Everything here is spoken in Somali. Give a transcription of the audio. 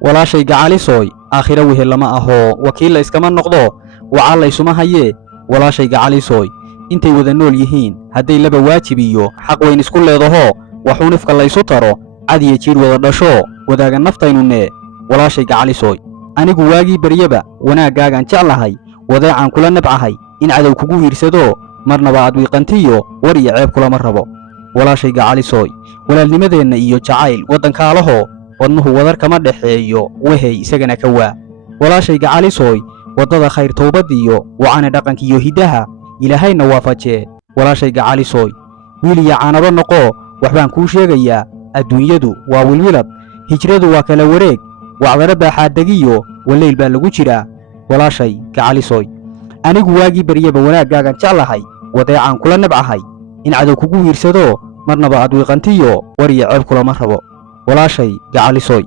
walaashay gacalisooy aakhira wehel lama aho wakiil la iskama noqdo waxa la isuma haye walaashay gacalisooy intay wada nool yihiin hadday laba waajib iyo xaq weyn isku leedaho waxuu nifka la isu taro cad iyo jiir wada dhasho wadaaga naftaynune walaashay gacalisooy anigu waagii baryaba wanaagaagan jeclahay wadeecaan kula nabcahay in cadow kugu wiirsado marnaba aad wiiqantiyo war iyo ceeb kulama rabo walaashay gacalisooy walaalnimadeenna iyo jacayl waddankaalaho wadnuhu wadar kama dhexeeyo wehey isagana ka waa walaashay gacalisooy waddada khayr toobad iyo wacana dhaqanka iyo hidaha ilaahayna waafajee walaashay gacalisooy wiil iyo caanaba noqo waxbaan kuu sheegayaa adduunyadu waa wilwilad hijradu waa kala wareeg wacdara baaxaadegiyo waleyl baa lagu jiraa walaashay gacalisooy anigu waagii baryaba wanaaggaagan jeclahay wadeecaan kula nabcahay in cadow kugu wiirsado marnaba aad wiiqantiyo war iyo ceeb kulama rabo walaashay gacalisooy